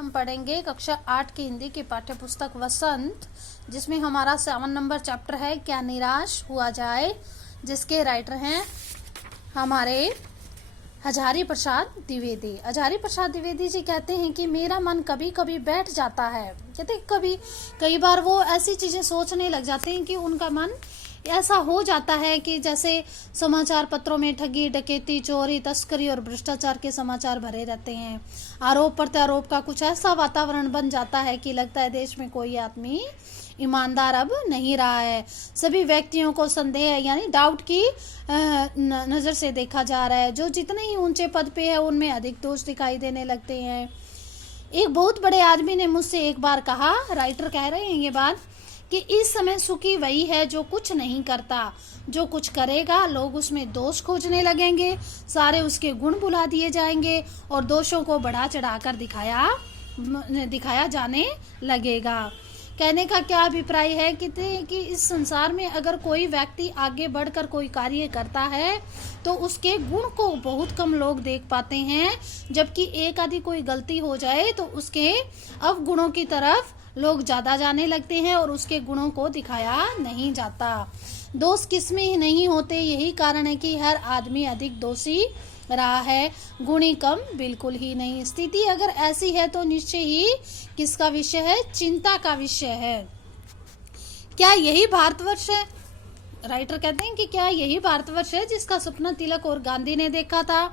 हम पढ़ेंगे कक्षा 8 की हिंदी की पाठ्य पुस्तक वसंत, जिसमें हमारा 7 नंबर चैप्टर है क्या निराश हुआ जाए, जिसके राइटर हैं हमारे हजारी प्रसाद द्विवेदी। हजारी प्रसाद द्विवेदी जी कहते हैं कि मेरा मन कभी कभी बैठ जाता है। कहते कई बार वो ऐसी चीजें सोचने लग जाते हैं कि उनका मन ऐसा हो जाता है कि जैसे समाचार पत्रों में ठगी, डकैती, चोरी, तस्करी और भ्रष्टाचार के समाचार भरे रहते हैं। आरोप प्रत्यारोप का कुछ ऐसा वातावरण बन जाता है कि लगता है देश में कोई आदमी ईमानदार अब नहीं रहा है। सभी व्यक्तियों को संदेह यानी डाउट की नज़र से देखा जा रहा है। जो जितने ही ऊंचे पद पे है उनमें अधिक दोष दिखाई देने लगते हैं। एक बहुत बड़े आदमी ने मुझसे एक बार कहा, राइटर कह रहे हैं ये बात, कि इस समय सुखी वही है जो कुछ नहीं करता। जो कुछ करेगा लोग उसमें दोष खोजने लगेंगे, सारे उसके गुण बुला दिए जाएंगे और दोषों को बढ़ा चढ़ाकर दिखाया जाने लगेगा। कहने का क्या अभिप्राय है कि इस संसार में अगर कोई व्यक्ति आगे बढ़कर कोई कार्य करता है तो उसके गुण को बहुत कम लोग देख पाते हैं, जबकि एक आदि कोई गलती हो जाए तो उसके अवगुणों की तरफ लोग ज्यादा जाने लगते हैं और उसके गुणों को दिखाया नहीं जाता। दोष किसमें ही नहीं होते, यही कारण है कि हर आदमी अधिक दोषी रहा है, गुणी कम बिल्कुल ही नहीं। स्थिति अगर ऐसी है तो निश्चय ही किसका विषय है, चिंता का विषय है। क्या यही भारतवर्ष है? राइटर कहते हैं कि क्या यही भारतवर्ष है जिसका सपना तिलक और गांधी ने देखा था।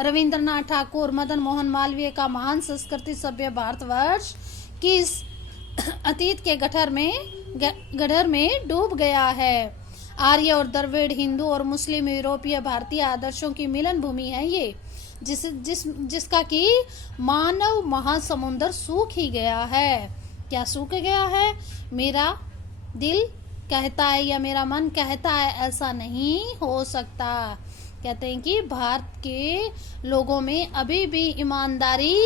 रविंद्रनाथ ठाकुर, मदन मोहन मालवीय का महान संस्कृति सभ्य भारतवर्ष किस अतीत के गड्ढर में डूब गया है। आर्य और द्रविड़, हिंदू और मुस्लिम, यूरोपीय, भारतीय आदर्शों की मिलन भूमि है ये, जिसका कि मानव महासमुंदर सूख ही गया है। क्या सूख गया है? मेरा दिल कहता है या मेरा मन कहता है ऐसा नहीं हो सकता। कहते हैं कि भारत के लोगों में अभी भी ईमानदारी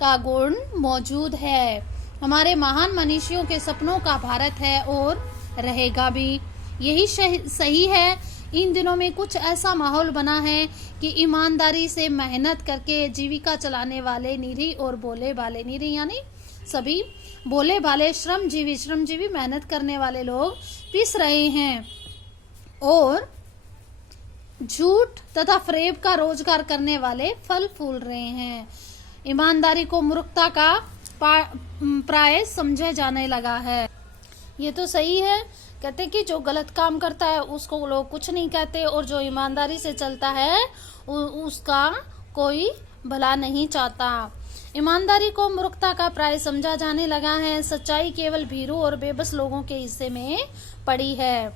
का गुण मौजूद है। हमारे महान मनीषियों के सपनों का भारत है और रहेगा भी। यही सही है। इन दिनों में कुछ ऐसा माहौल बना है कि ईमानदारी से मेहनत करके जीविका चलाने वाले निरीह और भोले भाले, निरीह यानी सभी भोले भाले श्रमजीवी मेहनत करने वाले लोग पिस रहे हैं और झूठ तथा फरेब का रोजगार करने वाले फल फूल रहे हैं। ईमानदारी को मूर्खता का प्राय समझा जाने लगा है। ये तो सही है। कहते कि जो गलत काम करता है उसको लोग कुछ नहीं कहते और जो ईमानदारी से चलता है उसका कोई भला नहीं चाहता। ईमानदारी को मूर्खता का प्राय समझा जाने लगा है। सच्चाई केवल भीरू और बेबस लोगों के हिस्से में पड़ी है।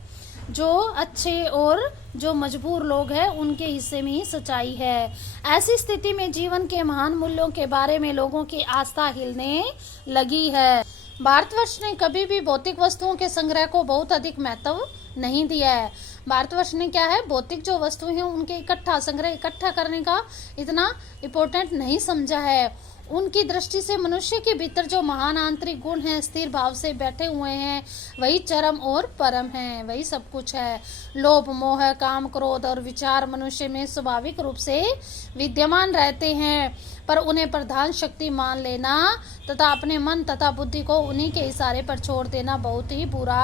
जो अच्छे और जो मजबूर लोग हैं उनके हिस्से में ही सच्चाई है। ऐसी स्थिति में जीवन के महान मूल्यों के बारे में लोगों की आस्था हिलने लगी है। भारतवर्ष ने कभी भी भौतिक वस्तुओं के संग्रह को बहुत अधिक महत्व नहीं दिया है। भारतवर्ष ने क्या है, भौतिक जो वस्तुएं हैं उनके संग्रह इकट्ठा करने का इतना इम्पोर्टेंट नहीं समझा है। उनकी दृष्टि से मनुष्य के भीतर जो महान आंतरिक गुण हैं, स्थिर भाव से बैठे हुए हैं, वही चरम और परम है, वही सब कुछ है। लोभ, मोह, काम, क्रोध और विचार मनुष्य में स्वाभाविक रूप से विद्यमान रहते हैं, पर उन्हें प्रधान शक्ति मान लेना तथा अपने मन तथा बुद्धि को उन्हीं के इशारे पर छोड़ देना बहुत ही बुरा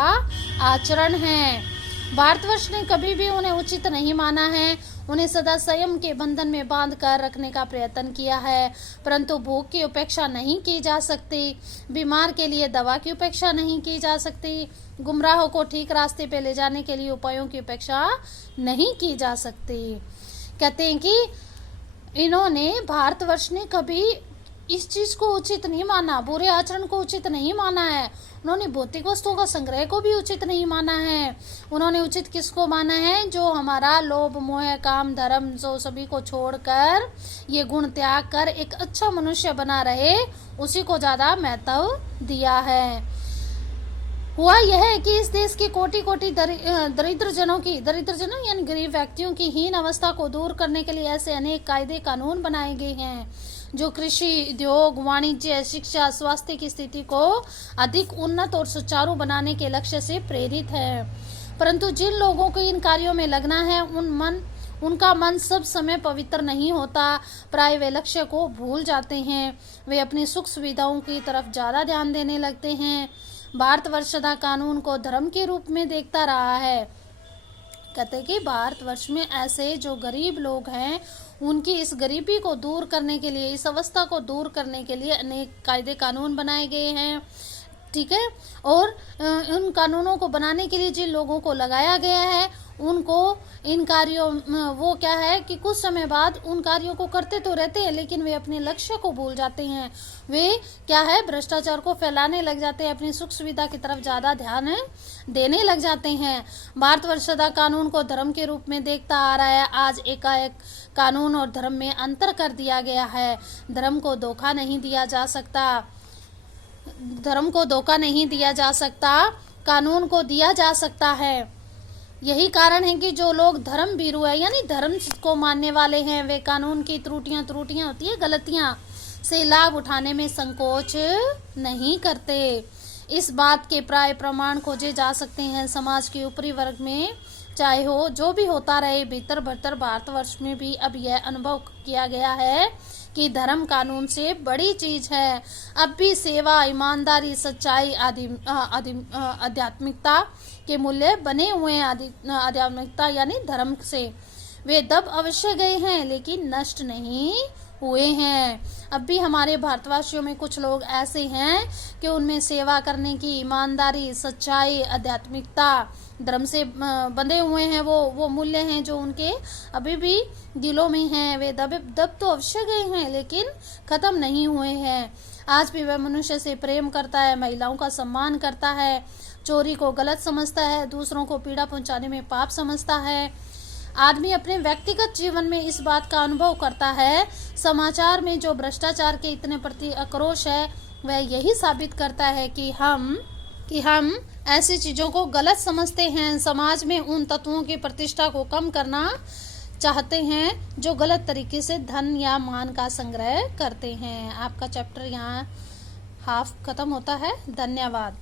आचरण है। भारतवर्ष ने कभी भी उन्हें उचित नहीं माना है। उन्हें सदा संयम के बंधन में बांध कर रखने का प्रयत्न किया है, परंतु भूख की उपेक्षा नहीं की जा सकती, बीमार के लिए दवा की उपेक्षा नहीं की जा सकती, गुमराहों को ठीक रास्ते पे ले जाने के लिए उपायों की उपेक्षा नहीं की जा सकती। कहते हैं कि इन्होंने, भारतवर्ष ने कभी इस चीज को उचित नहीं माना, बुरे आचरण को उचित नहीं माना है। उन्होंने भौतिक वस्तुओं का संग्रह को भी उचित नहीं माना है। उन्होंने उचित किसको माना है? जो हमारा लोभ, मोह, काम, धर्म, जो सभी को छोड़कर ये गुण त्याग कर एक अच्छा मनुष्य बना रहे, उसी को ज्यादा महत्व दिया है। हुआ यह है कि इस देश की कोटि कोटि दरिद्र जनों यानी गरीब व्यक्तियों की हीन अवस्था को दूर करने के लिए ऐसे अनेक कायदे कानून बनाए गए हैं जो कृषि, उद्योग, वाणिज्य, शिक्षा, स्वास्थ्य की स्थिति को अधिक उन्नत और सुचारू बनाने के लक्ष्य से प्रेरित है। परंतु जिन लोगों को इन कार्यों में लगना है उनका मन सब समय पवित्र नहीं होता, प्राय वे लक्ष्य को भूल जाते हैं, वे अपनी सुख सुविधाओं की तरफ ज़्यादा ध्यान देने लगते हैं। भारतवर्ष सदा कानून को धर्म के रूप में देखता रहा है। कहते कि भारतवर्ष में ऐसे जो गरीब लोग हैं, उनकी इस गरीबी को दूर करने के लिए, इस अवस्था को दूर करने के लिए अनेक कायदे कानून बनाए गए हैं, ठीक है। और उन कानूनों को बनाने के लिए जिन लोगों को लगाया गया है, उनको इन कार्यों वो क्या है कि कुछ समय बाद उन कार्यों को करते तो रहते हैं, लेकिन वे अपने लक्ष्य को भूल जाते हैं। वे क्या है, भ्रष्टाचार को फैलाने लग जाते हैं, अपनी सुख सुविधा की तरफ ज़्यादा ध्यान देने लग जाते हैं। भारतवर्ष सदा कानून को धर्म के रूप में देखता आ रहा है। आज एकाएक कानून और धर्म में अंतर कर दिया गया है। धर्म को धोखा नहीं दिया जा सकता, धर्म को धोखा नहीं दिया जा सकता, कानून को दिया जा सकता है। यही कारण है कि जो लोग धर्म भीरू है, यानी धर्म को मानने वाले हैं, वे कानून की त्रुटियां होती है, गलतियां से लाभ उठाने में संकोच नहीं करते। इस बात के प्राय प्रमाण खोजे जा सकते हैं। समाज के ऊपरी वर्ग में चाहे हो जो भी होता रहे, भीतर भीतर भारतवर्ष में भी अब यह अनुभव किया गया है कि धर्म कानून से बड़ी चीज है। अब भी सेवा, ईमानदारी, सच्चाई आध्यात्मिकता के मूल्य बने हुए हैं। आध्यात्मिकता यानी धर्म से वे दब अवश्य गए हैं, लेकिन नष्ट नहीं हुए हैं। अब भी हमारे भारतवासियों में कुछ लोग ऐसे हैं कि उनमें सेवा करने की ईमानदारी, सच्चाई, आध्यात्मिकता, धर्म से बंधे हुए हैं, वो मूल्य हैं जो उनके अभी भी दिलों में हैं। वे दब तो अवश्य गए हैं, लेकिन खत्म नहीं हुए हैं। आज भी वह मनुष्य से प्रेम करता है, महिलाओं का सम्मान करता है, चोरी को गलत समझता है, दूसरों को पीड़ा पहुंचाने में पाप समझता है। आदमी अपने व्यक्तिगत जीवन में इस बात का अनुभव करता है। समाचार में जो भ्रष्टाचार के इतने प्रति आक्रोश है, वह यही साबित करता है कि हम ऐसी चीज़ों को गलत समझते हैं। समाज में उन तत्वों की प्रतिष्ठा को कम करना चाहते हैं जो गलत तरीके से धन या मान का संग्रह करते हैं। आपका चैप्टर यहाँ हाफ खत्म होता है। धन्यवाद।